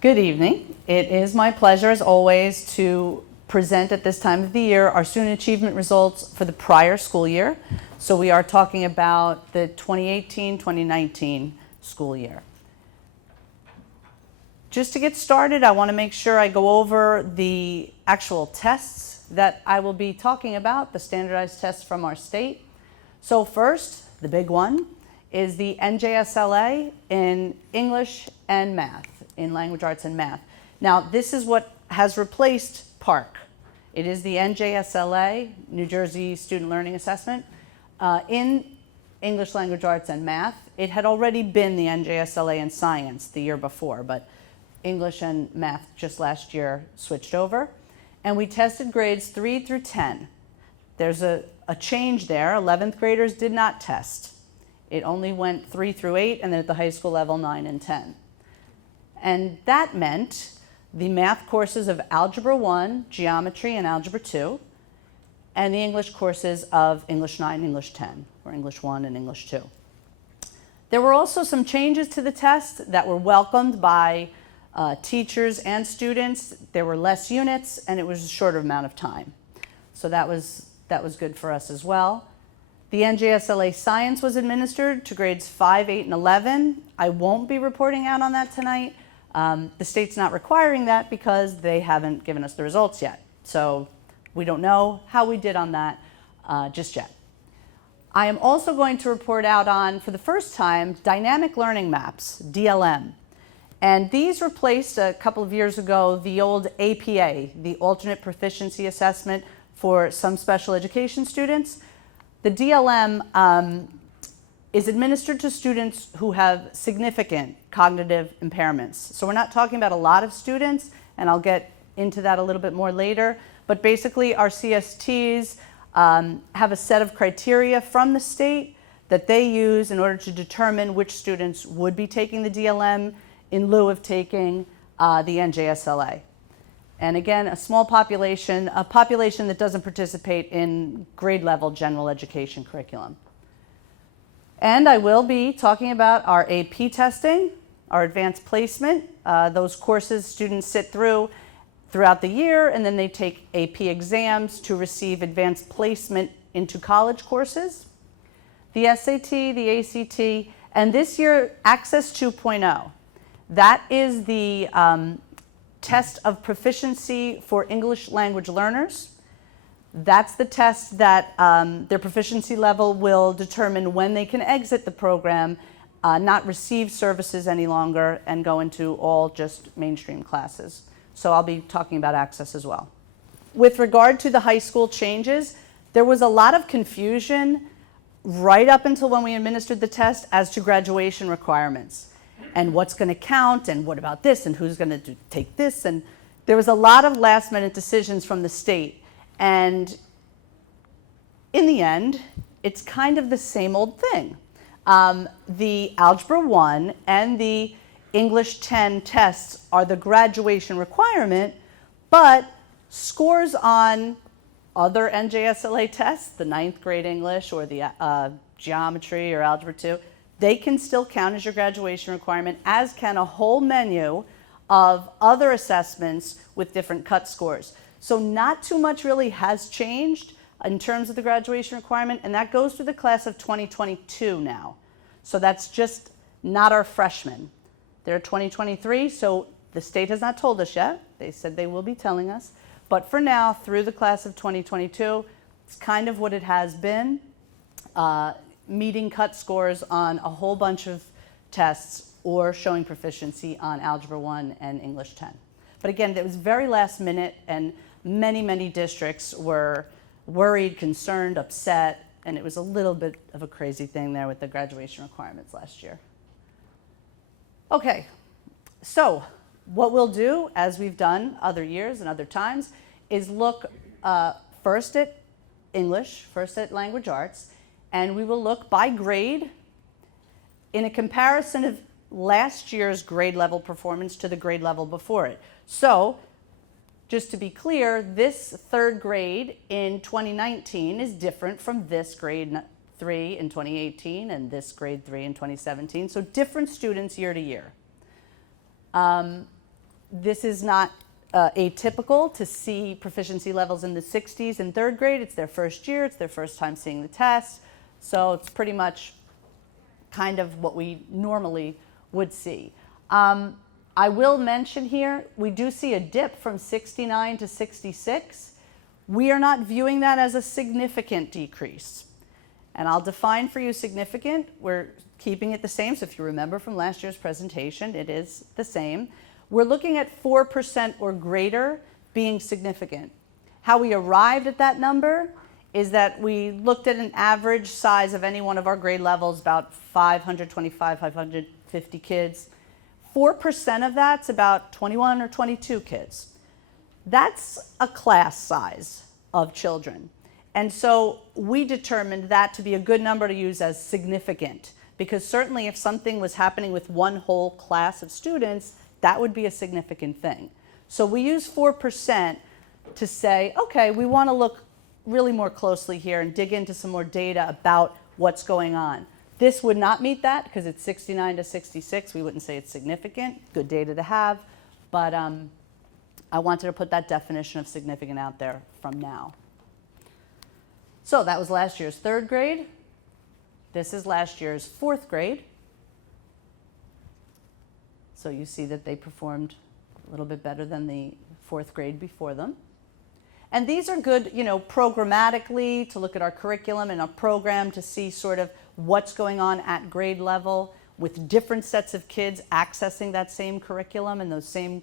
Good evening. It is my pleasure, as always, to present at this time of the year our student achievement results for the prior school year. So we are talking about the 2018-2019 school year. Just to get started, I want to make sure I go over the actual tests that I will be talking about, the standardized tests from our state. So first, the big one, is the Njsla in English and math, in language arts and math. Now, this is what has replaced PARCC. It is the Njsla, New Jersey Student Learning Assessment, in English language arts and math. It had already been the Njsla in science the year before, but English and math just last year switched over. And we tested grades 3 through 10. There's a change there. 11th graders did not test. It only went 3 through 8, and then at the high school level, 9 and 10. And that meant the math courses of Algebra 1, Geometry, and Algebra 2, and the English courses of English 9, English 10, or English 1 and English 2. There were also some changes to the test that were welcomed by teachers and students. There were less units, and it was a shorter amount of time. So that was good for us as well. The Njsla Science was administered to grades 5, 8, and 11. I won't be reporting out on that tonight. The state's not requiring that because they haven't given us the results yet. So we don't know how we did on that just yet. I am also going to report out on, for the first time, dynamic learning maps, DLM. And these replaced, a couple of years ago, the old APA, the alternate proficiency assessment for some special education students. The DLM is administered to students who have significant cognitive impairments. So we're not talking about a lot of students, and I'll get into that a little bit more later. But basically, our CSTs have a set of criteria from the state that they use in order to determine which students would be taking the DLM in lieu of taking the Njsla. And again, a small population, a population that doesn't participate in grade level general education curriculum. And I will be talking about our AP testing, our advanced placement. Those courses students sit throughout the year, and then they take AP exams to receive advanced placement into college courses. The SAT, the ACT, and this year, Access 2.0. That is the test of proficiency for English language learners. That's the test that their proficiency level will determine when they can exit the program, not receive services any longer, and go into all just mainstream classes. So I'll be talking about Access as well. With regard to the high school changes, there was a lot of confusion right up until when we administered the test as to graduation requirements and what's going to count, and what about this, and who's going to take this. And there was a lot of last-minute decisions from the state. And in the end, it's kind of the same old thing. The Algebra 1 and the English 10 tests are the graduation requirement, but scores on other Njsla tests, the 9th grade English or the Geometry or Algebra 2, they can still count as your graduation requirement, as can a whole menu of other assessments with different cut scores. So not too much really has changed in terms of the graduation requirement, and that goes through the class of 2022 now. So that's just not our freshmen. They're 2023, so the state has not told us yet. They said they will be telling us. But for now, through the class of 2022, it's kind of what it has been. Meeting cut scores on a whole bunch of tests or showing proficiency on Algebra 1 and English 10. But again, it was very last minute, and many, many districts were worried, concerned, upset, and it was a little bit of a crazy thing there with the graduation requirements last year. Okay, so what we'll do, as we've done other years and other times, is look first at English, first at language arts, and we will look by grade in a comparison of last year's grade level performance to the grade level before it. So, just to be clear, this third grade in 2019 is different from this grade 3 in 2018 and this grade 3 in 2017. So different students year to year. this is not atypical to see proficiency levels in the 60s in third grade. It's their first year. It's their first time seeing the test. So it's pretty much kind of what we normally would see. I will mention here, we do see a dip from 69 to 66. We are not viewing that as a significant decrease. And I'll define for you significant. We're keeping it the same. So if you remember from last year's presentation, it is the same. We're looking at 4% or greater being significant. How we arrived at that number is that we looked at an average size of any one of our grade levels, about 525, 550 kids. 4% of that's about 21 or 22 kids. That's a class size of children. And so we determined that to be a good number to use as significant, because certainly if something was happening with one whole class of students, that would be a significant thing. So we use 4% to say, okay, we want to look really more closely here and dig into some more data about what's going on. This would not meet that because it's 69 to 66. We wouldn't say it's significant. Good data to have. But I wanted to put that definition of significant out there from now. So that was last year's third grade. This is last year's fourth grade. So you see that they performed a little bit better than the fourth grade before them. And these are good, programmatically to look at our curriculum and our program to see sort of what's going on at grade level with different sets of kids accessing that same curriculum and those same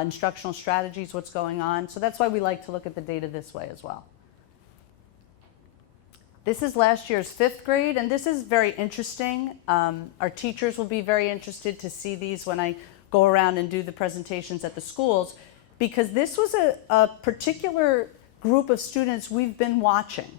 instructional strategies, what's going on. So that's why we like to look at the data this way as well. This is last year's fifth grade, and this is very interesting. Our teachers will be very interested to see these when I go around and do the presentations at the schools, because this was a particular group of students we've been watching.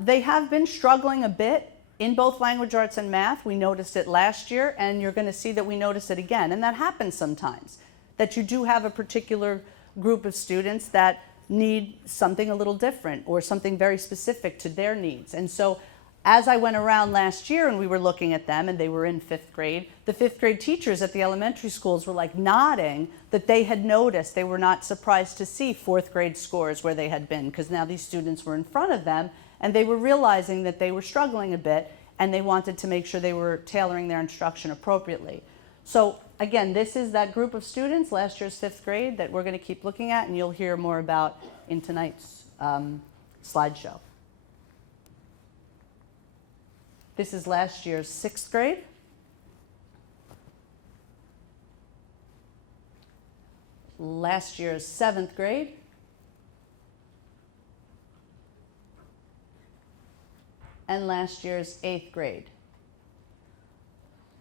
They have been struggling a bit in both language arts and math. We noticed it last year, and you're going to see that we notice it again. And that happens sometimes, that you do have a particular group of students that need something a little different or something very specific to their needs. And so as I went around last year and we were looking at them and they were in fifth grade, the fifth grade teachers at the elementary schools were like nodding that they had noticed. They were not surprised to see fourth grade scores where they had been, because now these students were in front of them and they were realizing that they were struggling a bit and they wanted to make sure they were tailoring their instruction appropriately. So again, this is that group of students, last year's fifth grade, that we're going to keep looking at and you'll hear more about in tonight's slideshow. This is last year's sixth grade. Last year's seventh grade. And last year's eighth grade.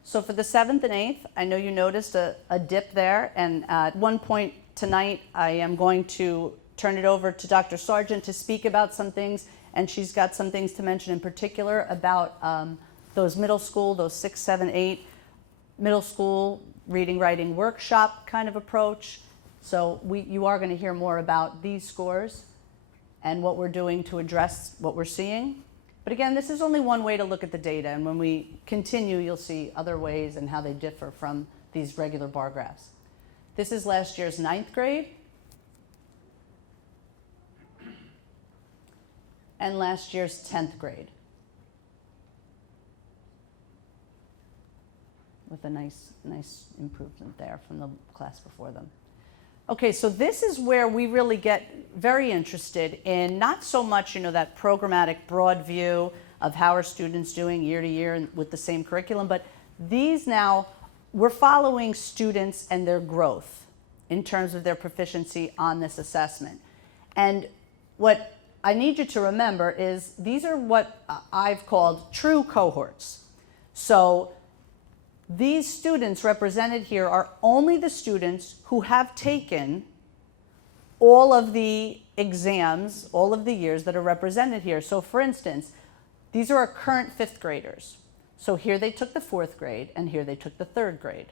So for the seventh and eighth, I know you noticed a dip there, and at one point tonight I am going to turn it over to Dr. Sargent to speak about some things, and she's got some things to mention in particular about those middle school, those 6, 7, 8 middle school reading, writing workshop kind of approach. So you are going to hear more about these scores and what we're doing to address what we're seeing. But again, this is only one way to look at the data, and when we continue, you'll see other ways and how they differ from these regular bar graphs. This is last year's ninth grade and last year's 10th grade, with a nice improvement there from the class before them. Okay, so this is where we really get very interested in not so much, that programmatic broad view of how are students doing year to year with the same curriculum, but these now, we're following students and their growth in terms of their proficiency on this assessment. And what I need you to remember is these are what I've called true cohorts. So these students represented here are only the students who have taken all of the exams, all of the years that are represented here. So for instance, these are our current fifth graders. So here they took the fourth grade and here they took the third grade.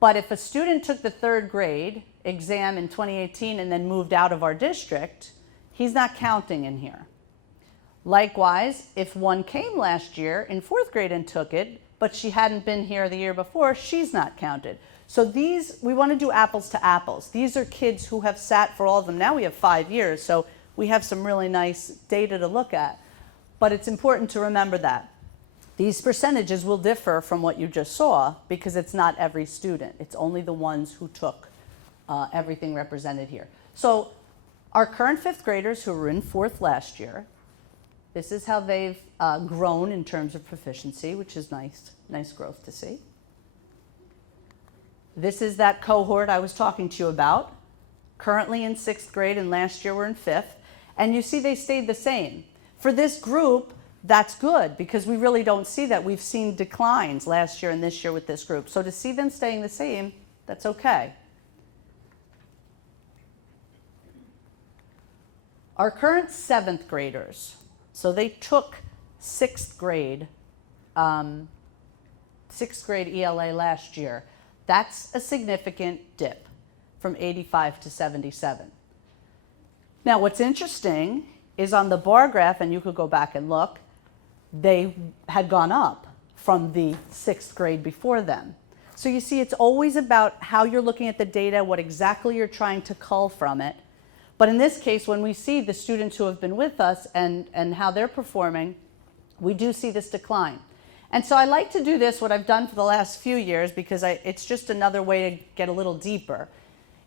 But if a student took the third grade exam in 2018 and then moved out of our district, he's not counting in here. Likewise, if one came last year in fourth grade and took it, but she hadn't been here the year before, she's not counted. So these, we want to do apples to apples. These are kids who have sat for all of them. Now we have 5 years, so we have some really nice data to look at. But it's important to remember that these percentages will differ from what you just saw because it's not every student. It's only the ones who took everything represented here. So our current 5th graders who were in 4th last year, this is how they've grown in terms of proficiency, which is nice growth to see. This is that cohort I was talking to you about, currently in 6th grade and last year were in 5th. And you see they stayed the same. For this group, that's good because we really don't see that. We've seen declines last year and this year with this group. So to see them staying the same, that's okay. Our current 7th graders, so they took 6th grade ELA last year. That's a significant dip from 85 to 77. Now, what's interesting is on the bar graph, and you could go back and look, they had gone up from the 6th grade before them. So you see, it's always about how you're looking at the data, what exactly you're trying to cull from it. But in this case, when we see the students who have been with us and how they're performing, we do see this decline. And so I like to do this, what I've done for the last few years, because it's just another way to get a little deeper,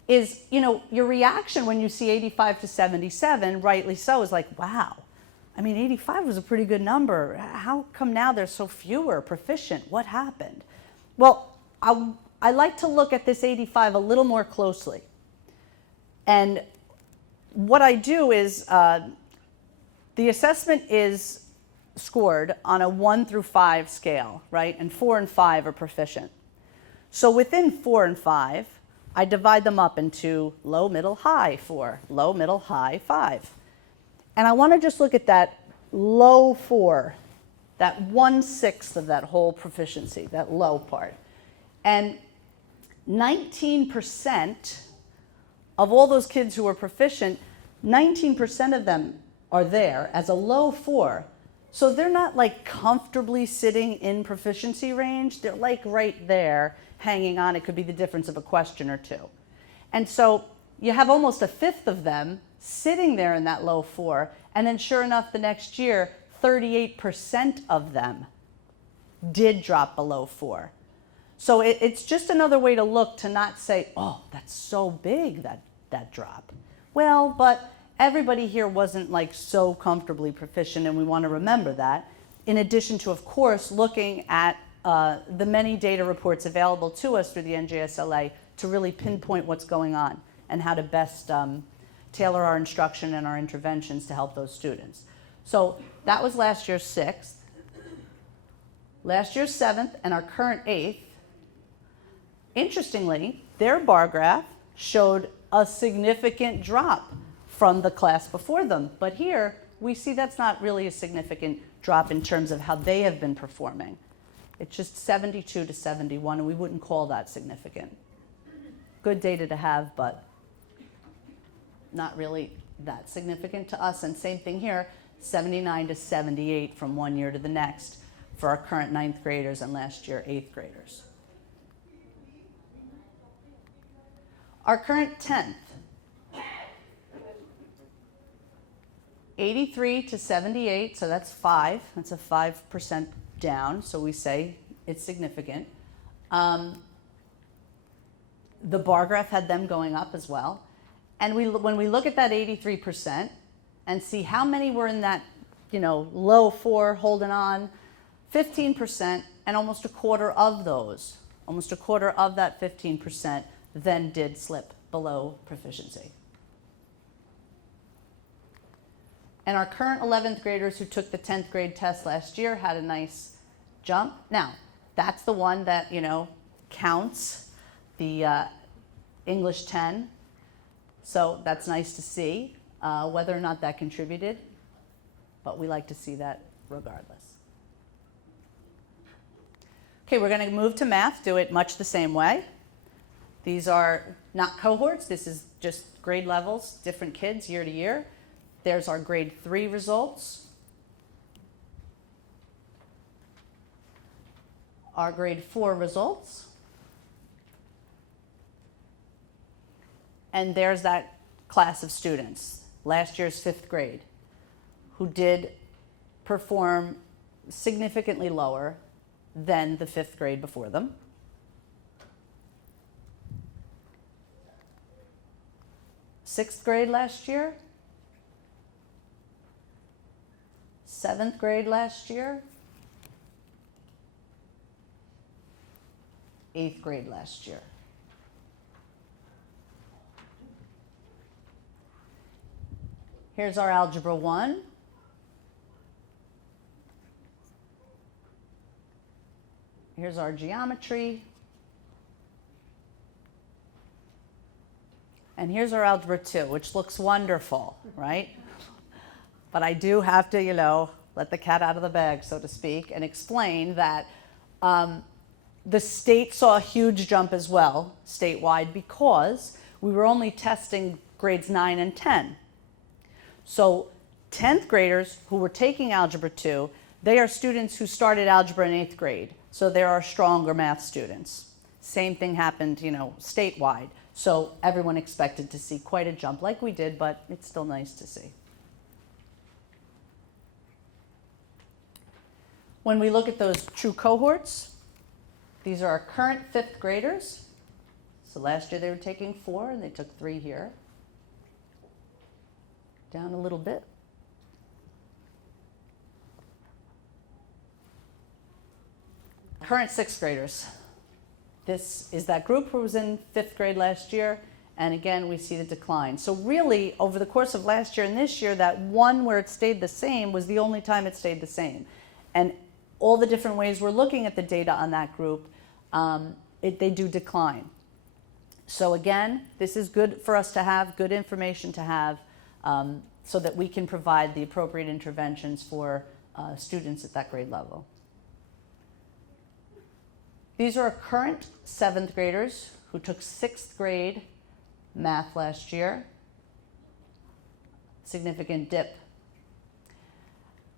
is, your reaction when you see 85 to 77, rightly so, is like, wow, I mean, 85 was a pretty good number. How come now there's so fewer proficient? What happened? Well, I like to look at this 85 a little more closely. And what I do is the assessment is scored on a 1 through 5 scale, right? And 4 and 5 are proficient. So within 4 and 5, I divide them up into low, middle, high 4, low, middle, high 5. And I want to just look at that low 4, that 1/6 of that whole proficiency, that low part. And 19% of all those kids who are proficient, 19% of them are there as a low 4. So they're not like comfortably sitting in proficiency range. They're like right there hanging on. It could be the difference of a question or two. And so you have almost 1/5 of them sitting there in that low 4. And then sure enough, the next year, 38% of them did drop below 4. So it's just another way to look, to not say, oh, that's so big, that drop. Well, but everybody here wasn't like so comfortably proficient, and we want to remember that, in addition to, of course, looking at the many data reports available to us through the NJSLA to really pinpoint what's going on and how to best tailor our instruction and our interventions to help those students. So that was last year's 6th. Last year's 7th and our current 8th. Interestingly, their bar graph showed a significant drop from the class before them. But here, we see that's not really a significant drop in terms of how they have been performing. It's just 72 to 71, and we wouldn't call that significant. Good data to have, but not really that significant to us. And same thing here, 79 to 78 from one year to the next for our current 9th graders and last year 8th graders. Our current 10th, 83 to 78, so that's 5. That's a 5% down, so we say it's significant. The bar graph had them going up as well. And when we look at that 83% and see how many were in that, low 4 holding on, 15%, and almost a quarter of those, almost a quarter of that 15% then did slip below proficiency. And our current 11th graders who took the 10th grade test last year had a nice jump. Now, that's the one that, counts the English 10. So that's nice to see, whether or not that contributed. But we like to see that regardless. Okay, we're going to move to math, do it much the same way. These are not cohorts. This is just grade levels, different kids year to year. There's our grade 3 results. Our grade 4 results. And there's that class of students, last year's 5th grade, who did perform significantly lower than the 5th grade before them. Sixth grade last year, 7th grade last year, 8th grade last year. Here's our Algebra 1. Here's our geometry. And here's our Algebra 2, which looks wonderful, right? But I do have to, let the cat out of the bag, so to speak, and explain that the state saw a huge jump as well, statewide, because we were only testing grades 9 and 10. So 10th graders who were taking Algebra 2, they are students who started algebra in 8th grade. So they are stronger math students. Same thing happened, statewide. So everyone expected to see quite a jump like we did, but it's still nice to see. When we look at those true cohorts, these are our current 5th graders. So last year they were taking 4 and they took 3 here. Down a little bit. Current 6th graders. This is that group who was in 5th grade last year, and again we see the decline. So really, over the course of last year and this year, that one where it stayed the same was the only time it stayed the same. And all the different ways we're looking at the data on that group, they do decline. So again, this is good for us to have, good information to have, so that we can provide the appropriate interventions for students at that grade level. These are our current 7th graders who took 6th grade math last year. Significant dip.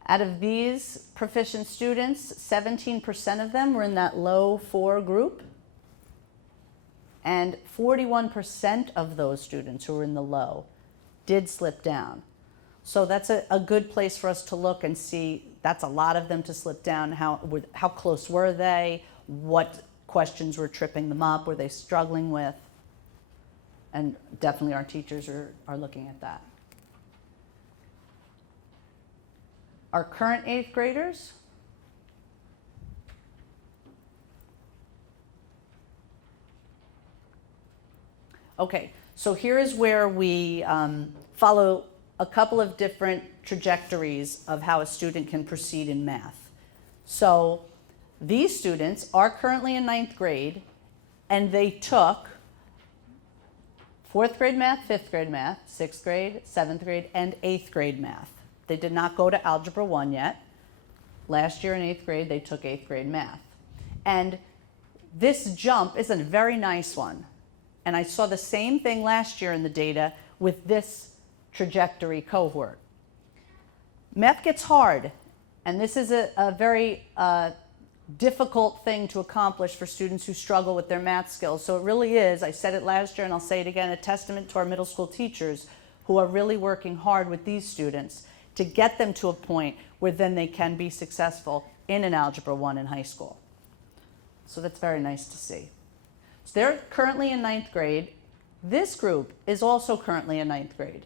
Out of these proficient students, 17% of them were in that low 4 group. And 41% of those students who were in the low did slip down. So that's a good place for us to look and see, that's a lot of them to slip down. How close were they? What questions were tripping them up? Were they struggling with? And definitely our teachers are looking at that. Our current 8th graders, okay, so here is where we follow a couple of different trajectories of how a student can proceed in math. So these students are currently in 9th grade, and they took 4th grade math, 5th grade math, 6th grade, 7th grade, and 8th grade math. They did not go to Algebra 1 yet. Last year in 8th grade, they took 8th grade math. And this jump is a very nice one. And I saw the same thing last year in the data with this trajectory cohort. Math gets hard, and this is a very difficult thing to accomplish for students who struggle with their math skills. So it really is, I said it last year and I'll say it again, a testament to our middle school teachers who are really working hard with these students to get them to a point where then they can be successful in an Algebra 1 in high school. So that's very nice to see. So they're currently in 9th grade. This group is also currently in 9th grade.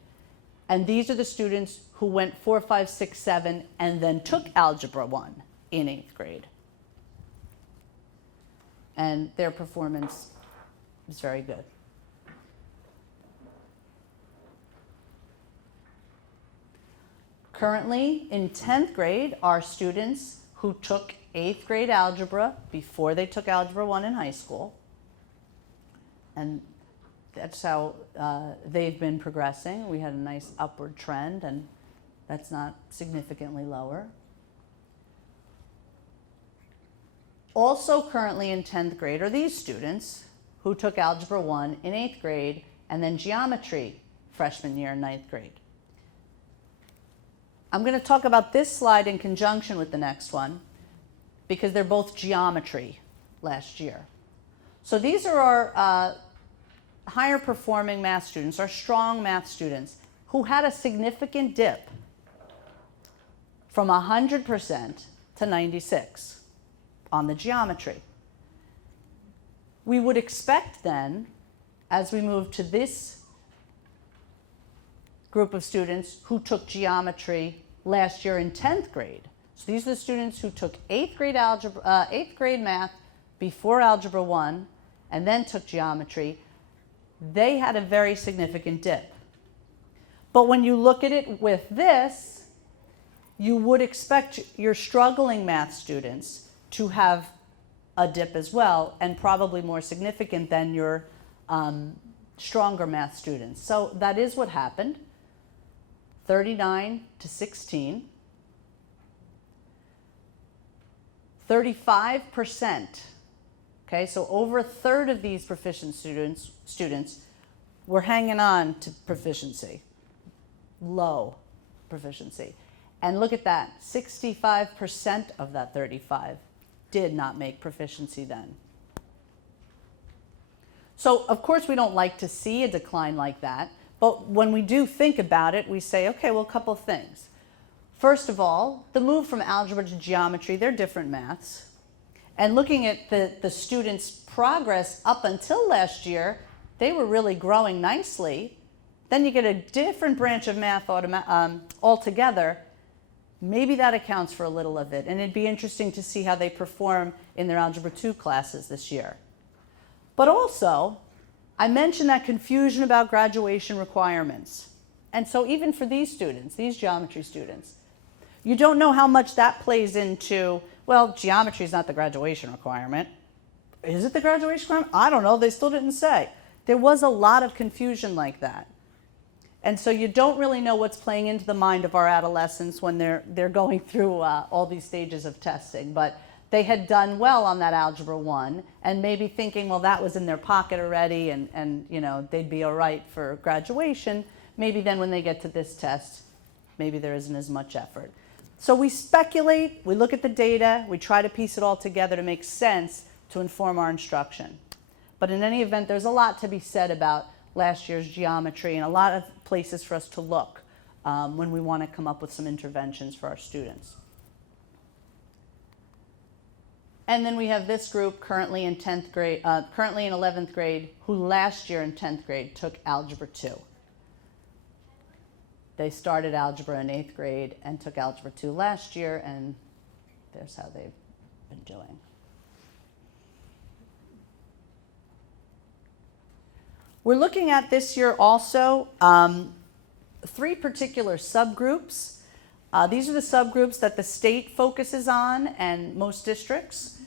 And these are the students who went 4, 5, 6, 7, and then took Algebra 1 in 8th grade. And their performance is very good. Currently, in 10th grade, are students who took 8th grade algebra before they took Algebra 1 in high school. And that's how they've been progressing. We had a nice upward trend, and that's not significantly lower. Also currently in 10th grade are these students who took Algebra 1 in 8th grade and then geometry freshman year in 9th grade. I'm going to talk about this slide in conjunction with the next one because they're both geometry last year. So these are our higher performing math students, our strong math students, who had a significant dip from 100% to 96 on the geometry. We would expect then, as we move to this group of students who took geometry last year in 10th grade. So these are the students who took 8th grade math before Algebra 1 and then took geometry. They had a very significant dip. But when you look at it with this, you would expect your struggling math students to have a dip as well, and probably more significant than your stronger math students. So that is what happened. 39 to 16. 35%. Okay, so over a third of these proficient students were hanging on to proficiency, low proficiency. And look at that, 65% of that 35 did not make proficiency then. So of course we don't like to see a decline like that, but when we do think about it, we say, okay, well, a couple of things. First of all, the move from algebra to geometry, they're different maths. And looking at the students' progress up until last year, they were really growing nicely. Then you get a different branch of math altogether. Maybe that accounts for a little of it. And it'd be interesting to see how they perform in their Algebra 2 classes this year. But also, I mentioned that confusion about graduation requirements. And so even for these students, these geometry students, you don't know how much that plays into, well, geometry is not the graduation requirement. Is it the graduation requirement? I don't know. They still didn't say. There was a lot of confusion like that. And so you don't really know what's playing into the mind of our adolescents when they're going through all these stages of testing. But they had done well on that Algebra 1 and maybe thinking, well, that was in their pocket already and you know, they'd be all right for graduation. Maybe then when they get to this test, maybe there isn't as much effort. So we speculate, we look at the data, we try to piece it all together to make sense to inform our instruction. But in any event, there's a lot to be said about last year's geometry and a lot of places for us to look when we want to come up with some interventions for our students. And then we have this group currently in 10th grade, currently in 11th grade, who last year in 10th grade took Algebra 2. They started algebra in 8th grade and took Algebra 2 last year, and there's how they've been doing. We're looking at this year also 3 particular subgroups. These are the subgroups that the state focuses on and most districts.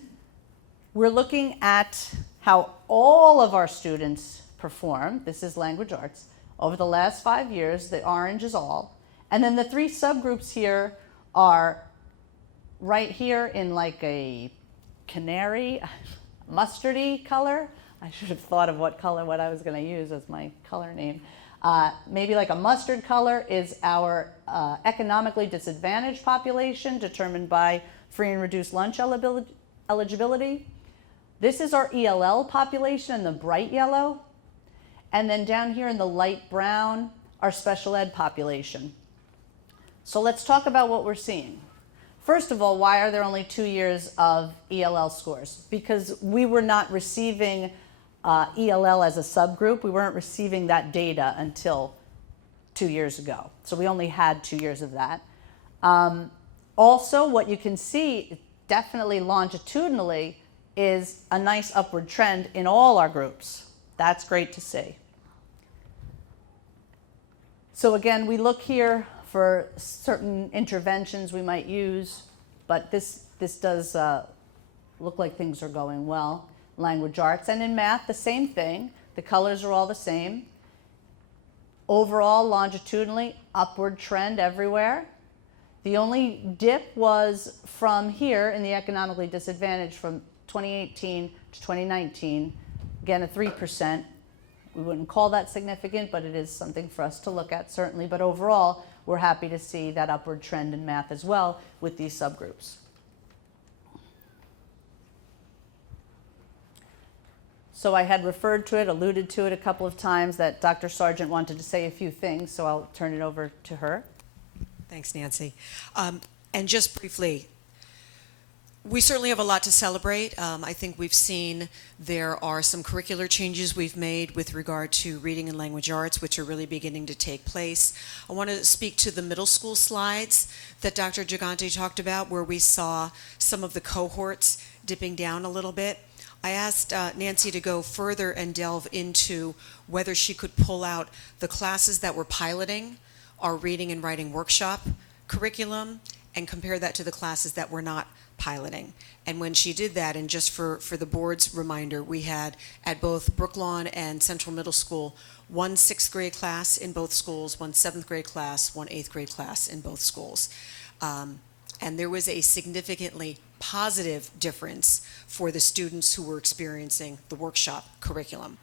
We're looking at how all of our students perform. This is language arts. Over the last 5 years, the orange is all. And then the 3 subgroups here are right here in like a canary, mustardy color. I should have thought of what I was going to use as my color name. Maybe like a mustard color is our economically disadvantaged population determined by free and reduced lunch eligibility. This is our ELL population in the bright yellow. And then down here in the light brown, our special ed population. So let's talk about what we're seeing. First of all, why are there only 2 years of ELL scores? Because we were not receiving ELL as a subgroup. We weren't receiving that data until 2 years ago. So we only had 2 years of that. Also, what you can see definitely longitudinally is a nice upward trend in all our groups. That's great to see. So again, we look here for certain interventions we might use, but this does look like things are going well. Language arts, and in math, the same thing. The colors are all the same. Overall, longitudinally, upward trend everywhere. The only dip was from here in the economically disadvantaged from 2018 to 2019. Again, a 3%. We wouldn't call that significant, but it is something for us to look at, certainly. But overall, we're happy to see that upward trend in math as well with these subgroups. So I had referred to it, alluded to it a couple of times, that Dr. Sargent wanted to say a few things, so I'll turn it over to her. Thanks, Nancy. And just briefly, we certainly have a lot to celebrate. I think we've seen there are some curricular changes we've made with regard to reading and language arts, which are really beginning to take place. I want to speak to the middle school slides that Dr. Gigante talked about, where we saw some of the cohorts dipping down a little bit. I asked Nancy to go further and delve into whether she could pull out the classes that were piloting our reading and writing workshop curriculum and compare that to the classes that were not piloting. And when she did that, and just for the board's reminder, we had at both Brooklawn and Central Middle School one 6th grade class in both schools, one 7th grade class, one 8th grade class in both schools. And there was a significantly positive difference for the students who were experiencing the workshop curriculum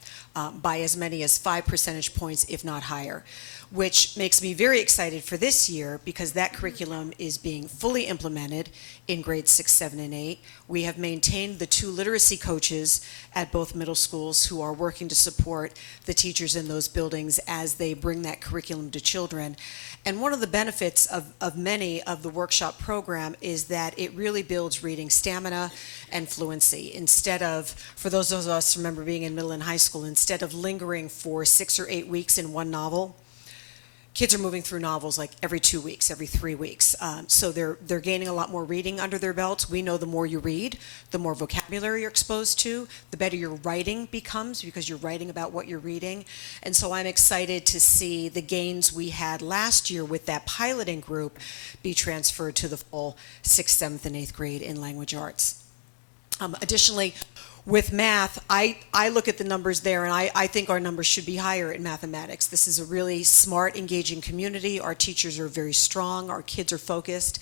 by as many as 5 percentage points, if not higher, which makes me very excited for this year because that curriculum is being fully implemented in grades 6, 7, and 8. We have maintained the 2 literacy coaches at both middle schools who are working to support the teachers in those buildings as they bring that curriculum to children. And one of the benefits of many of the workshop program is that it really builds reading stamina and fluency. Instead of, for those of us remember being in middle and high school, instead of lingering for 6 or 8 weeks in one novel, kids are moving through novels like every 2 weeks, every 3 weeks. So they're gaining a lot more reading under their belts. We know the more you read, the more vocabulary you're exposed to, the better your writing becomes because you're writing about what you're reading. And so I'm excited to see the gains we had last year with that piloting group be transferred to the full 6th, 7th, and 8th grade in language arts. Additionally, with math, I look at the numbers there, and I think our numbers should be higher in mathematics. This is a really smart, engaging community. Our teachers are very strong. Our kids are focused.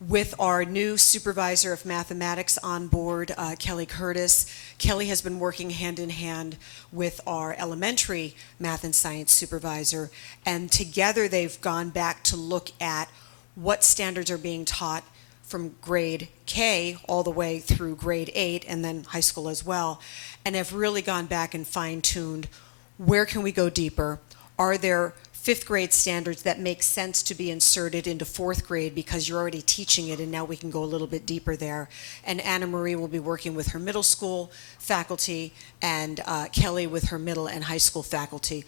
With our new supervisor of mathematics on board, Kelly Curtis, Kelly has been working hand in hand with our elementary math and science supervisor, and together they've gone back to look at what standards are being taught from grade K all the way through grade 8 and then high school as well, and have really gone back and fine-tuned where can we go deeper. Are there 5th grade standards that make sense to be inserted into 4th grade because you're already teaching it and now we can go a little bit deeper there. And Anna Marie will be working with her middle school faculty and Kelly with her middle and high school faculty.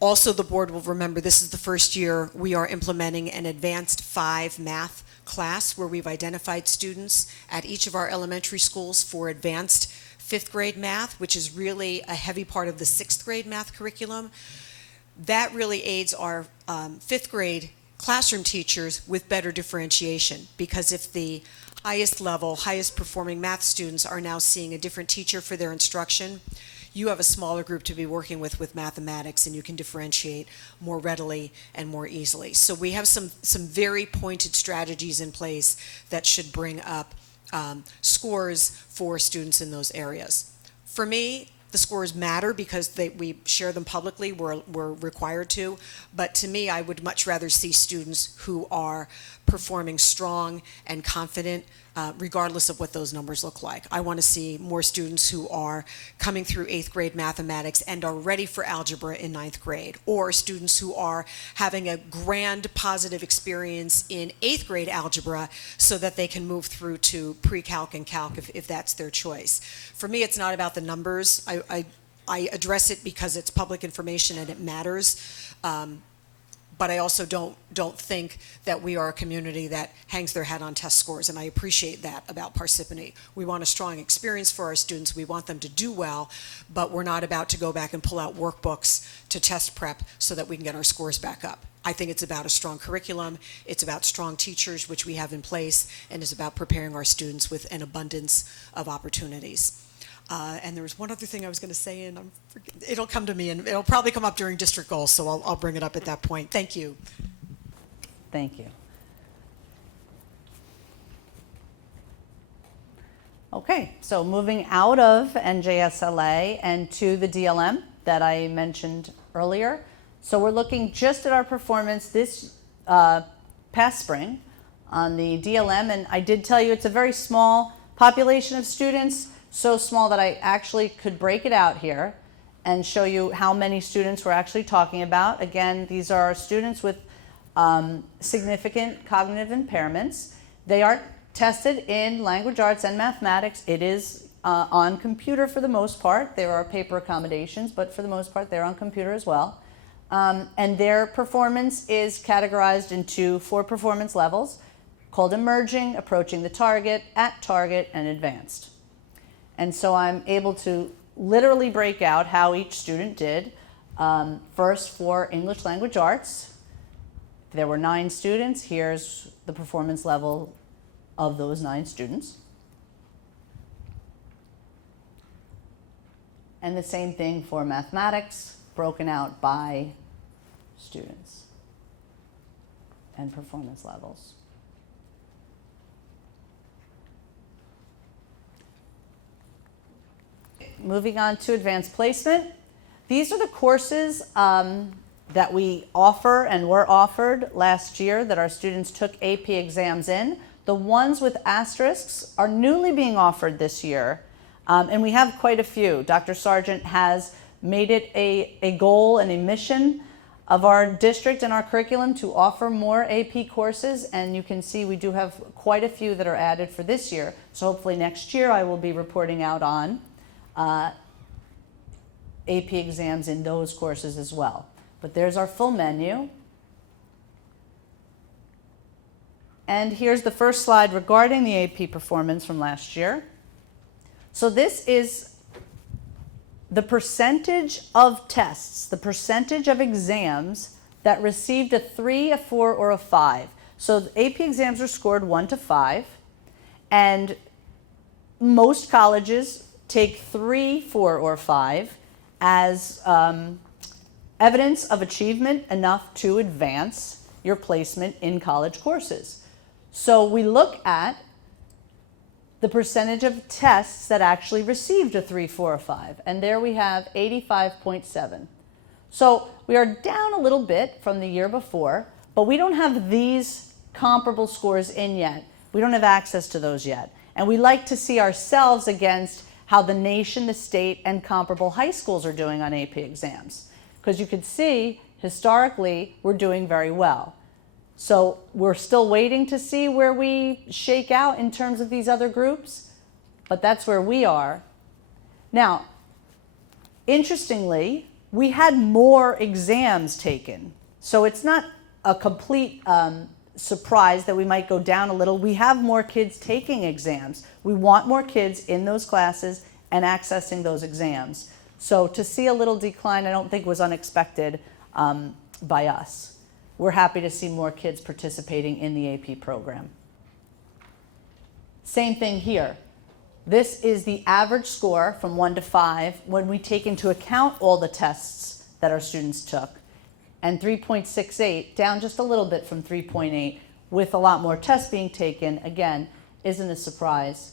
Also, the board will remember this is the first year we are implementing an advanced 5 math class where we've identified students at each of our elementary schools for advanced 5th grade math, which is really a heavy part of the 6th grade math curriculum. That really aids our 5th grade classroom teachers with better differentiation, because if the highest level, highest performing math students are now seeing a different teacher for their instruction, you have a smaller group to be working with mathematics, and you can differentiate more readily and more easily. So we have some very pointed strategies in place that should bring up scores for students in those areas. For me, the scores matter because we share them publicly, we're required to, but to me, I would much rather see students who are performing strong and confident regardless of what those numbers look like. I want to see more students who are coming through 8th grade mathematics and are ready for algebra in 9th grade, or students who are having a grand positive experience in 8th grade algebra so that they can move through to pre-calc and calc if that's their choice. For me, it's not about the numbers. I address it because it's public information and it matters. But I also don't think that we are a community that hangs their hat on test scores, and I appreciate that about Parsippany. We want a strong experience for our students. We want them to do well, but we're not about to go back and pull out workbooks to test prep so that we can get our scores back up. I think it's about a strong curriculum, it's about strong teachers, which we have in place, and it's about preparing our students with an abundance of opportunities. And there was one other thing I was going to say, and it'll come to me, and it'll probably come up during district goals, so I'll bring it up at that point. Thank you. Thank you. Okay, so moving out of Njsla and to the DLM that I mentioned earlier. So we're looking just at our performance this past spring on the DLM, and I did tell you it's a very small population of students. so small that I actually could break it out here and show you how many students we're actually talking about. Again, these are students with significant cognitive impairments. They are tested in language arts and mathematics. It is on computer for the most part. There are paper accommodations, but for the most part, they're on computer as well. And their performance is categorized into 4 performance levels called emerging, approaching the target, at target, and advanced. And so I'm able to literally break out how each student did. First, for English language arts, there were 9 students. Here's the performance level of those 9 students. And the same thing for mathematics, broken out by students and performance levels. Moving on to advanced placement. These are the courses that we offer and were offered last year that our students took AP exams in. The ones with asterisks are newly being offered this year, and we have quite a few. Dr. Sargent has made it a goal and a mission of our district and our curriculum to offer more AP courses, and you can see we do have quite a few that are added for this year. So hopefully next year I will be reporting out on AP exams in those courses as well. But there's our full menu. And here's the first slide regarding the AP performance from last year. So this is the percentage of tests, the percentage of exams that received a 3, a 4, or a 5. So the AP exams are scored 1 to 5, and most colleges take 3, 4, or 5 as evidence of achievement enough to advance your placement in college courses. So we look at the percentage of tests that actually received a 3, 4, or 5, and there we have 85.7. So we are down a little bit from the year before, but we don't have these comparable scores in yet. We don't have access to those yet. And we like to see ourselves against how the nation, the state, and comparable high schools are doing on AP exams. Because you could see, historically, we're doing very well. So we're still waiting to see where we shake out in terms of these other groups, but that's where we are. Now, interestingly, we had more exams taken. So it's not a complete surprise that we might go down a little. We have more kids taking exams. We want more kids in those classes and accessing those exams. So to see a little decline, I don't think was unexpected by us. We're happy to see more kids participating in the AP program. Same thing here. This is the average score from 1 to 5 when we take into account all the tests that our students took. And 3.68, down just a little bit from 3.8, with a lot more tests being taken, again, isn't a surprise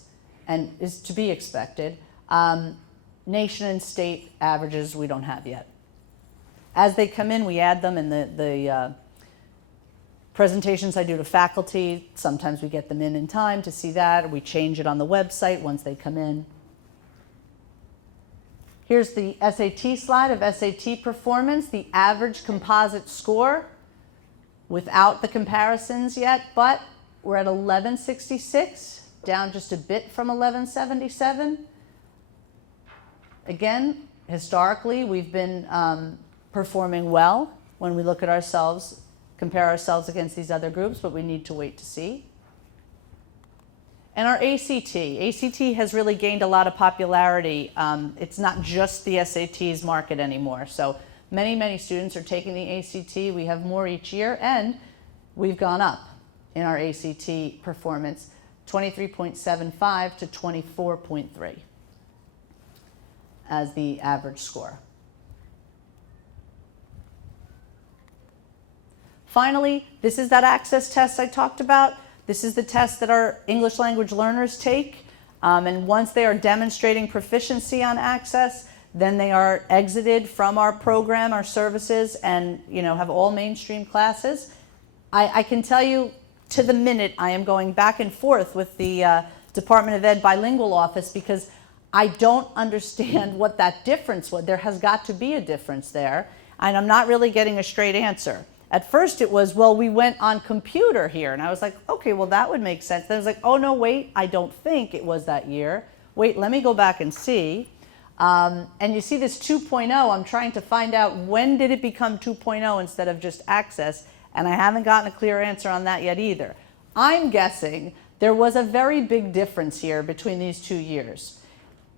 and is to be expected. Nation and state averages we don't have yet. As they come in, we add them in the presentations I do to faculty. Sometimes we get them in time to see that. We change it on the website once they come in. Here's the SAT slide of SAT performance, the average composite score without the comparisons yet, but we're at 1166, down just a bit from 1177. Again, historically, we've been performing well when we look at ourselves, compare ourselves against these other groups, but we need to wait to see. And our ACT. ACT has really gained a lot of popularity. It's not just the SAT's market anymore. So many students are taking the ACT. We have more each year, and we've gone up in our ACT performance, 23.75 to 24.3 as the average score. Finally, this is that access test I talked about. This is the test that our English language learners take. And once they are demonstrating proficiency on access, then they are exited from our program, our services, and have all mainstream classes. I can tell you to the minute I am going back and forth with the Department of Ed bilingual office because I don't understand what that difference was. There has got to be a difference there, and I'm not really getting a straight answer. At first it was, well, we went on computer here, and I was like, okay, well, that would make sense. Then I was like, oh, no, wait, I don't think it was that year. Wait, let me go back and see. And you see this 2.0, I'm trying to find out when did it become 2.0 instead of just access, and I haven't gotten a clear answer on that yet either. I'm guessing there was a very big difference here between these 2 years.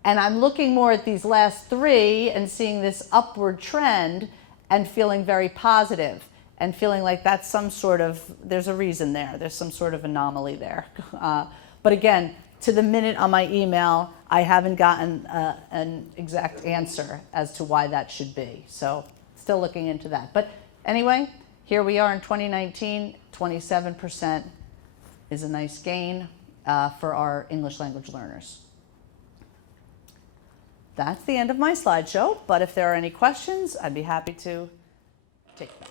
And I'm looking more at these last 3 and seeing this upward trend and feeling very positive and feeling like that's some sort of, there's a reason there. There's some sort of anomaly there. But again, to the minute on my email, I haven't gotten an exact answer as to why that should be. So still looking into that. But anyway, here we are in 2019, 27% is a nice gain for our English language learners. That's the end of my slideshow, but if there are any questions, I'd be happy to take them.